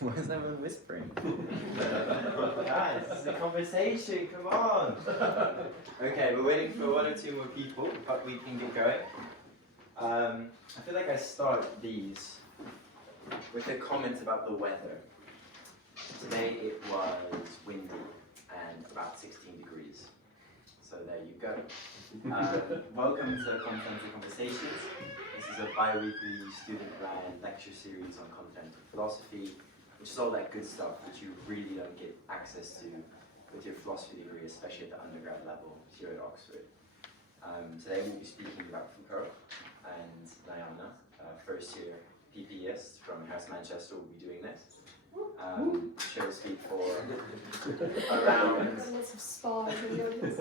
Why is everyone whispering? Guys, this is a conversation, come on! Okay, we're waiting for one or two more people, but we can get going. I feel like I start these with a comment about the weather. Today it was windy and about 16 degrees. So there you go. Welcome to Continental Conversations. This is a bi-weekly student-run lecture series on continental philosophy, which is all that good stuff which you really don't get access to with your philosophy degree, especially at the undergrad level here at Oxford. Today we'll be speaking about Foucault and Nayana, first year PPEist from House Manchester will be doing this. She'll speak for around... Lots of spies in the audience.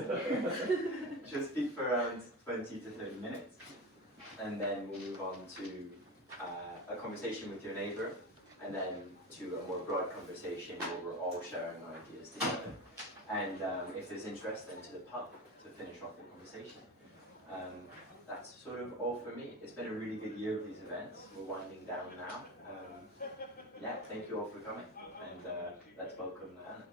She'll speak for around 20 to 30 minutes, and then we'll move on to a conversation with your neighbour, and then to a more broad conversation where we're all sharing our ideas together. And if there's interest, then to the pub to finish off the conversation. That's sort of all for me. It's been a really good year of these events. We're winding down now. Yeah, thank you all for coming, and let's welcome Nayana.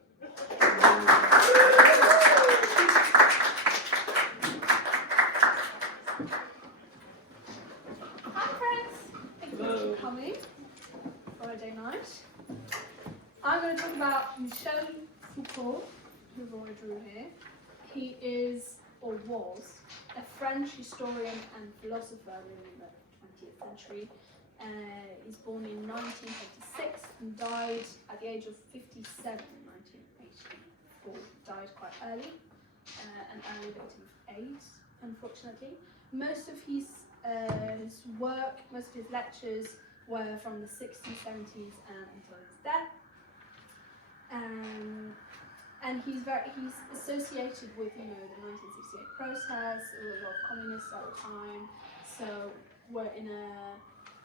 Hi friends, thank you for coming. Friday night. I'm going to talk about Michel Foucault, who I drew here. He is, or was, a French historian and philosopher living in the 20th century. He's born in 1926 and died at the age of 57 in 1984. Died quite early, an early victim of AIDS, unfortunately. Most of his work, most of his lectures were from the 60s, 70s, and until his death. And he's associated with, the 1968 protests. There were a lot of communists at the time, so we're in a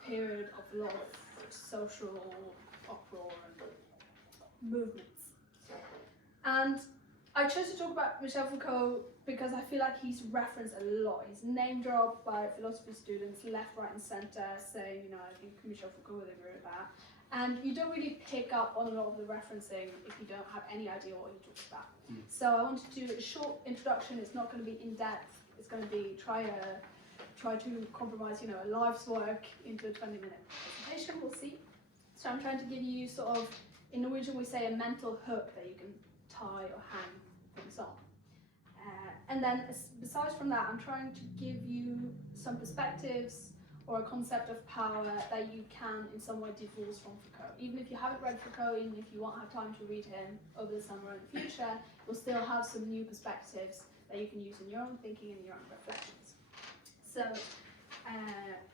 period of a lot of social uproar and movements. And I chose to talk about Michel Foucault because I feel like he's referenced a lot. He's name dropped by philosophy students left, right and centre, saying, I think Michel Foucault would agree with that. And you don't really pick up on a lot of the referencing if you don't have any idea what he talks about. So I wanted to do a short introduction. It's not going to be in depth. It's going to be try to compromise, a life's work into a 20-minute presentation. We'll see. So I'm trying to give you sort of, in Norwegian we say a mental hook that you can tie or hang things on. And then besides from that, I'm trying to give you some perspectives or a concept of power that you can in some way divorce from Foucault. Even if you haven't read Foucault, even if you won't have time to read him over the summer or in the future, you'll still have some new perspectives that you can use in your own thinking and your own reflections. So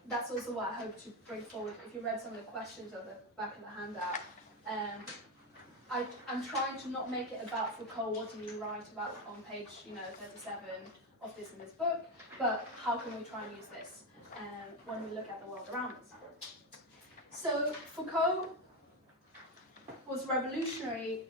that's also what I hope to bring forward. If you read some of the questions at the back of the handout, I'm trying to not make it about Foucault, what did he write about on page 37 of this in this book, but how can we try and use this when we look at the world around us. So Foucault was revolutionary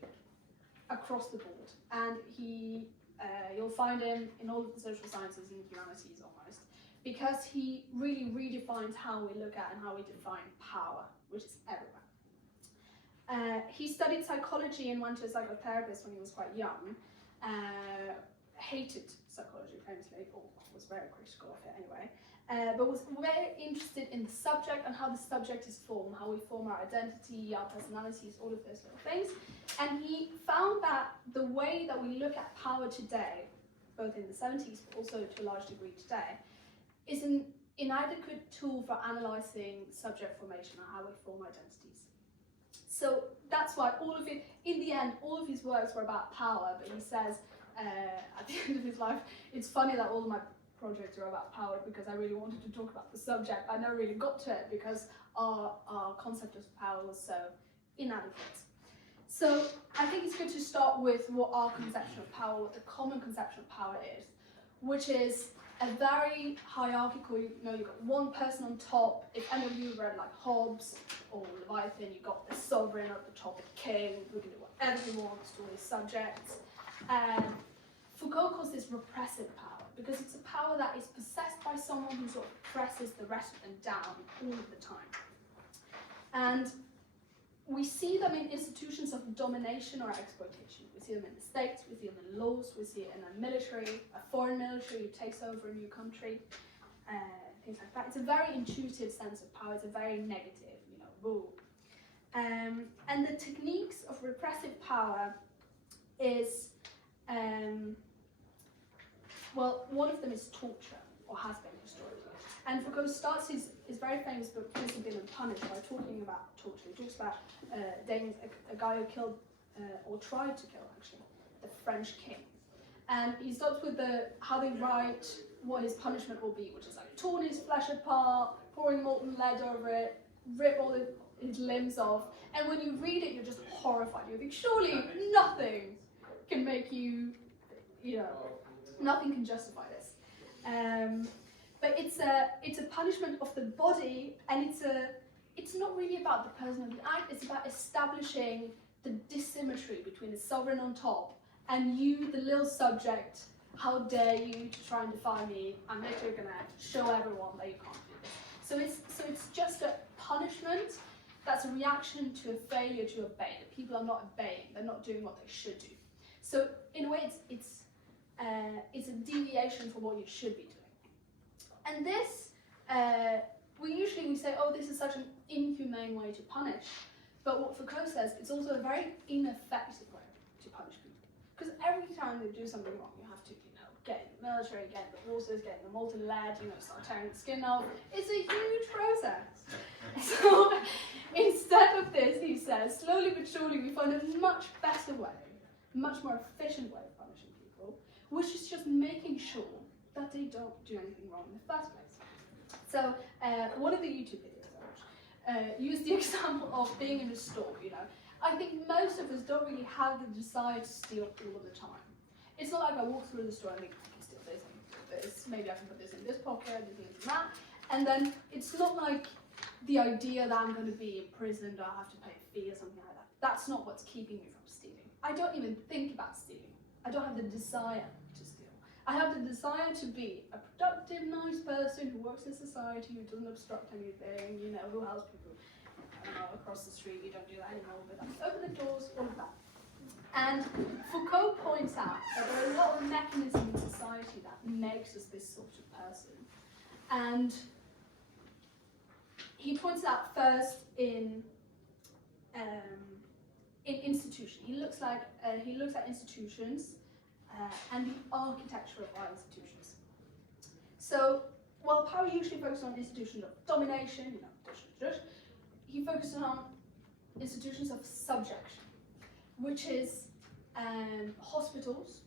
across the board, and you'll find him in all of the social sciences and humanities almost, because he really redefines how we look at and how we define power, which is everywhere. He studied psychology and went to a psychotherapist when he was quite young. Hated psychology famously, or was very critical of it anyway, but was very interested in the subject and how the subject is formed, how we form our identity, our personalities, all of those little things. And he found that the way that we look at power today, both in the 70s but also to a large degree today, is an inadequate tool for analysing subject formation and how we form identities. So that's why in the end, all of his works were about power, but he says at the end of his life, it's funny that all of my projects are about power because I really wanted to talk about the subject. I never really got to it because our concept of power was so inadequate. So I think it's good to start with what our conception of power, what the common conception of power is, which is a very hierarchical, you've got one person on top. If any of you have read like Hobbes or Leviathan, you've got the sovereign at the top, the king, who can do whatever he wants to all his subjects. Foucault calls this repressive power because it's a power that is possessed by someone who sort of presses the rest of them down all of the time. And we see them in institutions of domination or exploitation. We see them in the states, we see them in laws, we see it in a military, a foreign military who takes over a new country, things like that. It's a very intuitive sense of power. It's a very negative, rule. And the techniques of repressive power is, well, one of them is torture, or has been historically. And Foucault starts his very famous book, Principle and Punish, by talking about torture. He talks about a guy who killed, or tried to kill actually, the French king. And he starts with how they write what his punishment will be, which is like torn his flesh apart, pouring molten lead over it, rip all his limbs off. And when you read it, you're just horrified. You think, surely nothing can make you, nothing can justify this. But it's a punishment of the body, and it's not really about the person of the act. It's about establishing the dissymmetry between the sovereign on top and you, the little subject. How dare you to try and defy me? I'm literally gonna show everyone that you can't do this. So it's just a punishment that's a reaction to a failure to obey. That people are not obeying. They're not doing what they should do. So in a way, it's a deviation from what you should be doing. And this, we say, oh, this is such an inhumane way to punish. But what Foucault says, it's also a very ineffective way to punish people. Because every time they do something wrong, you have to, get in the military, get in the horses, get in the molten lead, start tearing the skin off. It's a huge process. So instead of this, he says, slowly but surely we find a much better way, much more efficient way of punishing people, which is just making sure that they don't do anything wrong in the first place. So one of the YouTube videos I watched used the example of being in a store, I think most of us don't really have the desire to steal all of the time. It's not like I walk through the store and think, I can steal this, I can steal this, maybe I can put this in this pocket, this in that. And then it's not like the idea that I'm going to be imprisoned or I have to pay a fee or something like that. That's not what's keeping me from stealing. I don't even think about stealing. I don't have the desire to steal. I have the desire to be a productive, nice person who works in society, who doesn't obstruct anything, who helps people. I don't know, across the street, you don't do that anymore, but that's open the doors, all of that. And Foucault points out that there are a lot of mechanisms in society that makes us this sort of person. And he points out first in institution. He looks at institutions and the architecture of our institutions. So while power usually focuses on institutions of domination, he focuses on institutions of subjection, which is hospitals,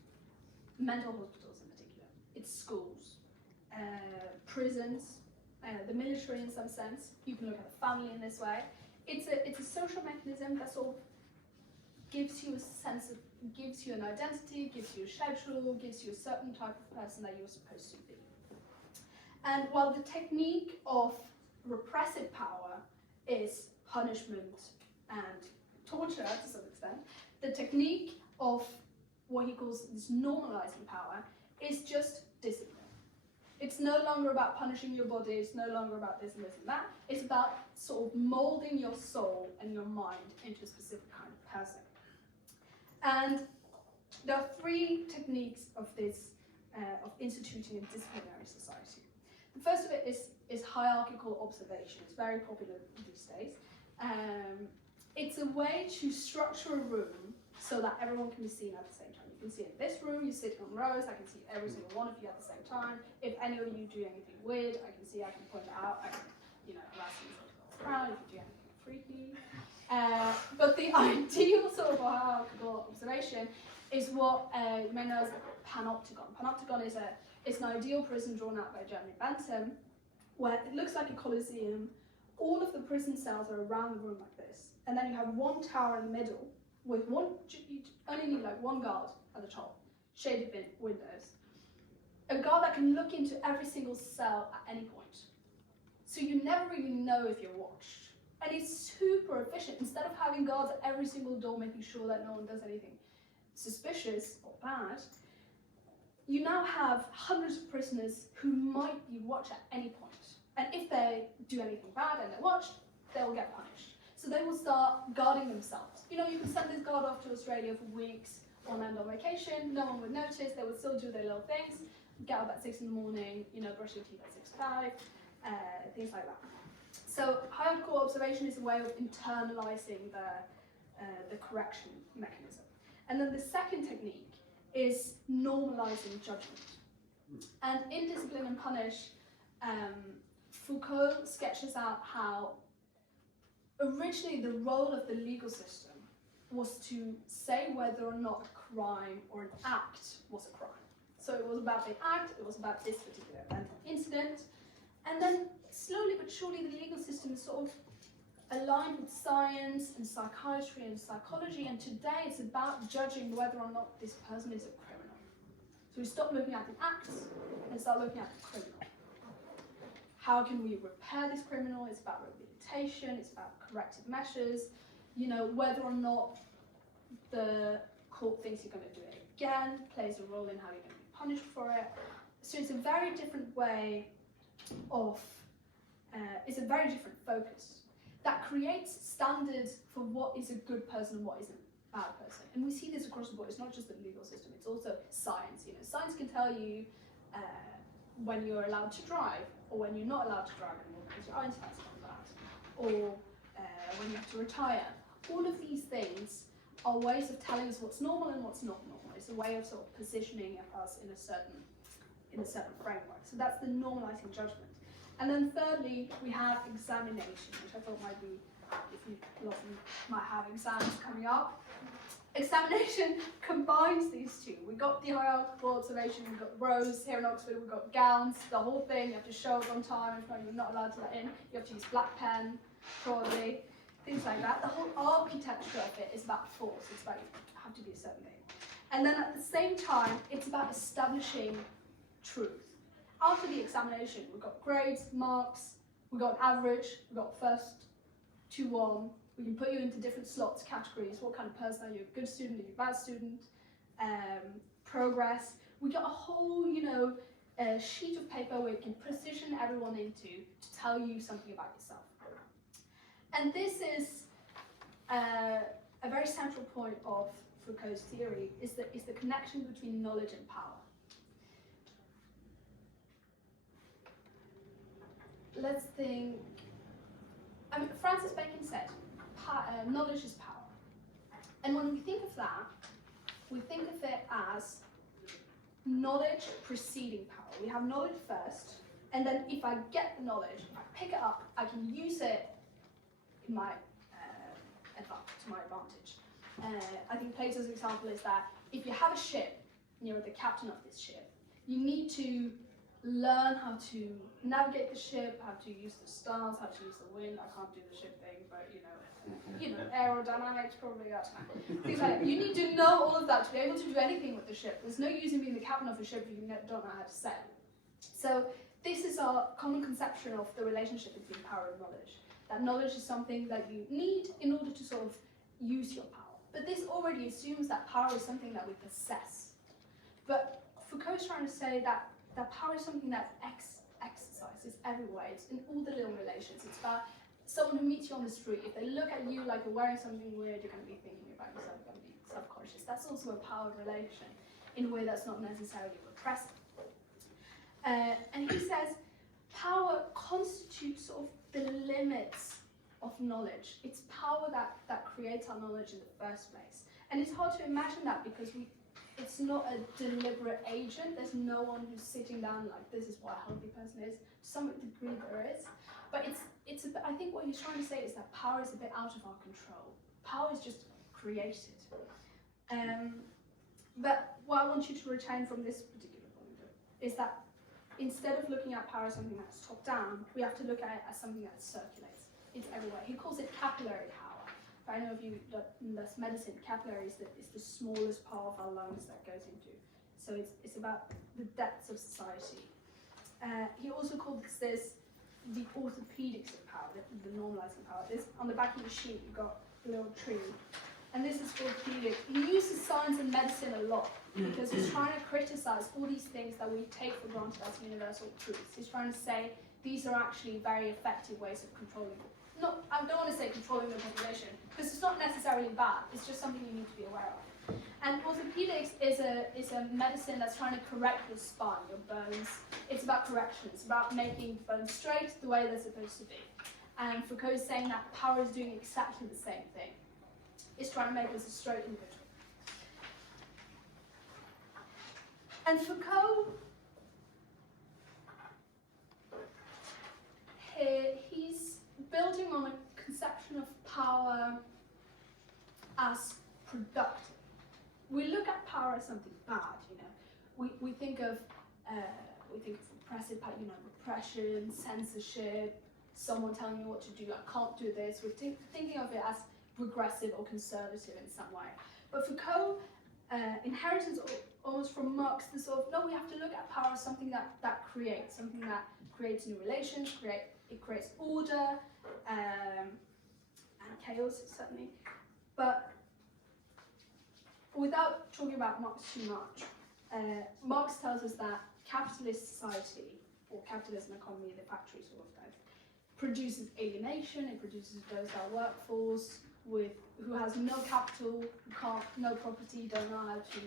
mental hospitals in particular. It's schools, prisons, the military in some sense. You can look at the family in this way. It's a social mechanism that sort of gives you a sense of, gives you an identity, gives you a schedule, gives you a certain type of person that you're supposed to be. And while the technique of repressive power is punishment and torture to some extent, the technique of what he calls this normalizing power is just discipline. It's no longer about punishing your body, it's no longer about this and this and that. It's about sort of molding your soul and your mind into a specific kind of person. And there are three techniques of this, of instituting a disciplinary society. The first of it is hierarchical observation. It's very popular these days. It's a way to structure a room so that everyone can be seen at the same time. You can see in this room, you're sitting on rows, I can see every single one of you at the same time. If any of you do anything weird, I can point it out, I can, harass you in the crowd if you do anything freaky. But the ideal sort of hierarchical observation is what you may know as the panopticon. Panopticon is an ideal prison drawn out by Jeremy Bentham, where it looks like a coliseum. All of the prison cells are around the room like this, and then you have one tower in the middle with you only need like one guard at the top, shaded windows. A guard that can look into every single cell at any point. So you never really know if you're watched. And it's super efficient. Instead of having guards at every single door making sure that no one does anything suspicious or bad, you now have hundreds of prisoners who might be watched at any point. And if they do anything bad and they're watched, they will get punished. So they will start guarding themselves. You know, you can send this guard off to Australia for weeks on and on vacation, no one would notice, they would still do their little things, get up at 6 in the morning, you know, brush your teeth at 6:05, things like that. So hierarchical observation is a way of internalizing the correction mechanism. And then the second technique is normalizing judgment. And in Discipline and Punish, Foucault sketches out how originally the role of the legal system was to say whether or not a crime or an act was a crime. So it was about the act, it was about this particular event or incident, and then slowly but surely the legal system is sort of aligned with science and psychiatry and psychology, and today it's about judging whether or not this person is a criminal. So we stop looking at the act and start looking at the criminal. How can we repair this criminal? It's about rehabilitation, it's about corrective measures, you know, whether or not the court thinks you're going to do it again plays a role in how you're going to be punished for it. So it's a very different way of, it's a very different focus that creates standards for what is a good person and what is a bad person. And we see this across the board. It's not just the legal system, it's also science. You know, science can tell you when you're allowed to drive or when you're not allowed to drive anymore because your eyes test on that, or when you have to retire. All of these things are ways of telling us what's normal and what's not normal. It's a way of sort of positioning us in a certain framework. So that's the normalizing judgment. And then thirdly, we have examination, which I thought might be, if you a lot of you might have exams coming up. Examination combines these two. We've got the hierarchical observation, we've got rows here in Oxford, we've got gowns, the whole thing, you have to show up on time, if not you're not allowed to let in, you have to use black pen, probably, things like that. The whole architecture of it is about force, it's about you have to do a certain thing. And then at the same time, it's about establishing truth. After the examination, we've got grades, marks, we've got average, we've got first 2-1, we can put you into different slots, categories, what kind of person are you, a good student, are you a bad student, progress. We got a whole, you know, sheet of paper where we can position everyone into to tell you something about yourself. And this is a very central point of Foucault's theory, is the connection between knowledge and power. Let's think, I mean, Francis Bacon said, knowledge is power. And when we think of that, we think of it as knowledge preceding power. We have knowledge first, and then if I get the knowledge, if I pick it up, I can use it in my to my advantage. I think Plato's example is that if you have a ship and you're the captain of this ship, you need to learn how to navigate the ship, how to use the stars, how to use the wind. I can't do the ship thing, but you know, aerodynamics probably. Things like that. You need to know all of that to be able to do anything with the ship. There's no use in being the captain of a ship if you don't know how to sail. So this is our common conception of the relationship between power and knowledge. That knowledge is something that you need in order to sort of use your power. But this already assumes that power is something that we possess. But Foucault's trying to say that power is something that's exercised. It's everywhere. It's in all the little relations. It's about someone who meets you on the street. If they look at you like you're wearing something weird, you're going to be thinking about yourself. You're going to be self-conscious. That's also a power relation in a way that's not necessarily repressive. And he says power constitutes sort of the limits of knowledge. It's power that creates our knowledge in the first place. And it's hard to imagine that because it's not a deliberate agent. There's no one who's sitting down like, this is what a healthy person is. To some degree there is. But I think what he's trying to say is that power is a bit out of our control. Power is just created. But what I want you to retain from this particular point is that instead of looking at power as something that's top down, we have to look at it as something that circulates. It's everywhere. He calls it capillary power. I know if you that's medicine, capillary is the smallest part of our lungs that goes into. So it's about the depths of society. He also calls this the orthopedics of power, the normalizing power. This on the back of your sheet you've got a little tree. And this is orthopedic. He uses science and medicine a lot because he's trying to criticize all these things that we take for granted as universal truths. He's trying to say these are actually very effective ways of controlling I don't want to say controlling the population, because it's not necessarily bad, it's just something you need to be aware of. And orthopedics is a medicine that's trying to correct your spine, your bones. It's about correction, it's about making bones straight the way they're supposed to be. And Foucault is saying that power is doing exactly the same thing. It's trying to make us a straight individual. And Foucault, he's building on a conception of power as productive. We look at power as something bad, you know. We think of repressive power, you know, repression, censorship, someone telling you what to do. I can't do this. We're thinking of it as regressive or conservative in some way. But Foucault inherited almost from Marx the sort of, no, we have to look at power as something that creates new relations, it creates order and chaos, certainly. But without talking about Marx too much, Marx tells us that capitalist society, or capitalist economy, the factory sort of thing, produces alienation, it produces a docile workforce who has no capital, no property, don't know how to,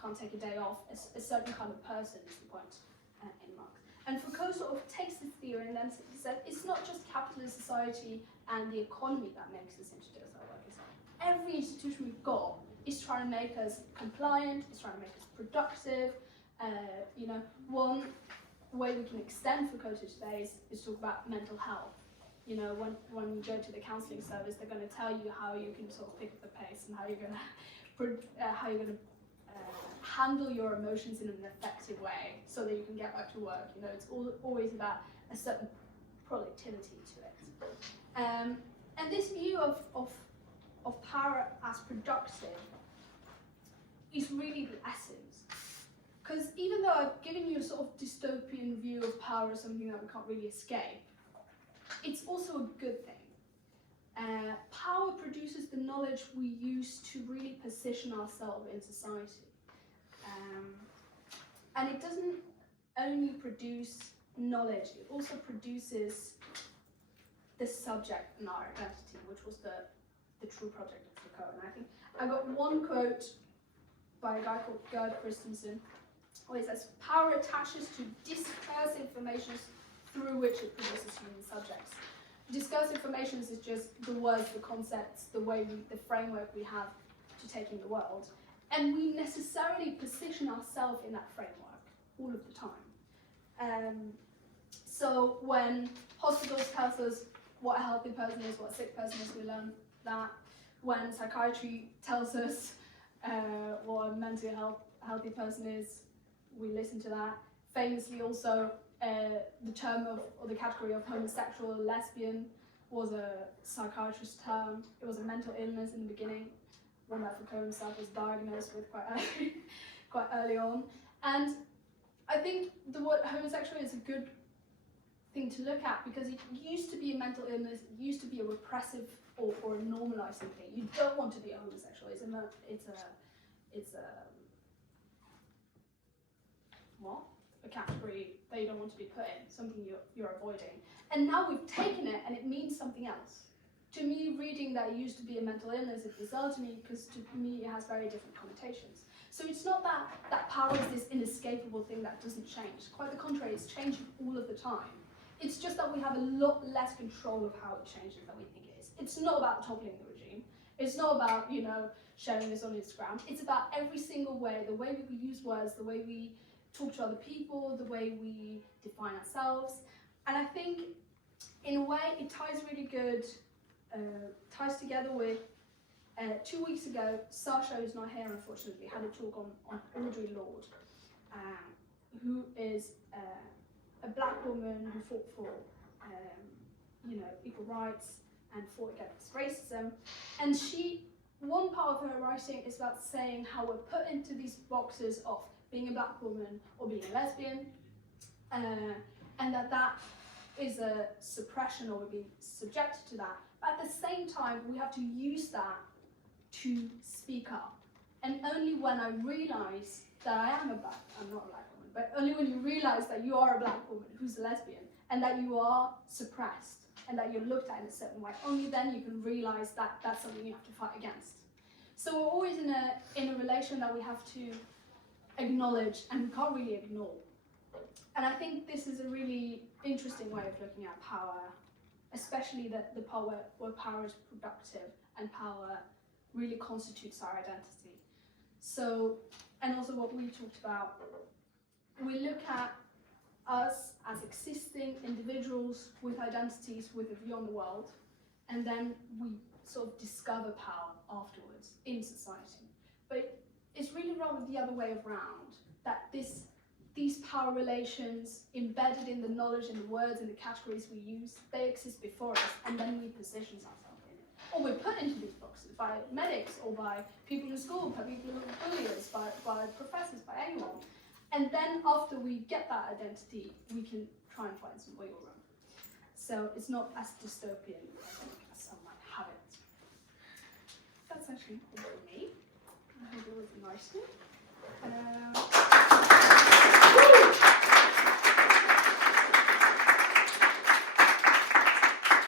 can't take a day off, a certain kind of person is the point in Marx. And Foucault sort of takes this theory and then says it's not just capitalist society and the economy that makes us into docile workers. Every institution we've got is trying to make us compliant, it's trying to make us productive. You know, one way we can extend Foucault to today is talk about mental health. You know, when you go to the counselling service, they're going to tell you how you can sort of pick up the pace and how you're going to handle your emotions in an effective way so that you can get back to work. You know, it's always about a certain productivity to it. And this view of power as productive is really the essence. Because even though I've given you a sort of dystopian view of power as something that we can't really escape, it's also a good thing. Power produces the knowledge we use to really position ourselves in society. And it doesn't only produce knowledge, it also produces the subject in our identity, which was the true project of Foucault. And I think I got one quote by a guy called Gerd Christensen, where he says, power attaches to discursive formations through which it produces human subjects. Discursive formations is just the words, the concepts, the framework we have to take in the world. And we necessarily position ourselves in that framework all of the time. So when hospitals tell us what a healthy person is, what a sick person is, we learn that. When psychiatry tells us what a mentally healthy person is, we listen to that. Famously also, the term or the category of homosexual, lesbian was a psychiatrist term. It was a mental illness in the beginning, one that Foucault himself was diagnosed with quite early on. And I think the word homosexual is a good thing to look at because it used to be a mental illness, it used to be a repressive or a normalizing thing. You don't want to be a homosexual. It's a category that you don't want to be put in, something you're avoiding. And now we've taken it and it means something else. To me, reading that it used to be a mental illness is bizarre to me because to me it has very different connotations. So it's not that power is this inescapable thing that doesn't change. Quite the contrary, it's changing all of the time. It's just that we have a lot less control of how it changes than we think it is. It's not about toppling the regime. It's not about, sharing this on Instagram. It's about every single way, the way we use words, the way we talk to other people, the way we define ourselves. And I think, in a way, it ties really good, ties together with 2 weeks ago, Sasha, who's not here unfortunately, had a talk on Audre Lorde, who is a black woman who fought for equal rights and fought against racism. And one part of her writing is about saying how we're put into these boxes of being a black woman or being a lesbian, and that is a suppression or we're being subjected to that. But at the same time, we have to use that to speak up. And only when I realise that I'm not a black woman, but only when you realise that you are a black woman who's a lesbian and that you are suppressed and that you're looked at in a certain way, only then you can realise that that's something you have to fight against. So we're always in a relation that we have to acknowledge and we can't really ignore. And I think this is a really interesting way of looking at power, especially the power where power is productive and power really constitutes our identity. So, and also what we talked about, we look at us as existing individuals with identities, with a view on the world, and then we sort of discover power afterwards in society. But it's really rather the other way around, that these power relations embedded in the knowledge and the words and the categories we use, they exist before us, and then we position ourselves in it. Or we're put into these boxes by medics, or by people in school, by people who are bullies, by professors, by anyone. And then after we get that identity, we can try and find some wiggle room. So it's not as dystopian, I think, as some might have it. That's actually all for me. I hope it was nice. And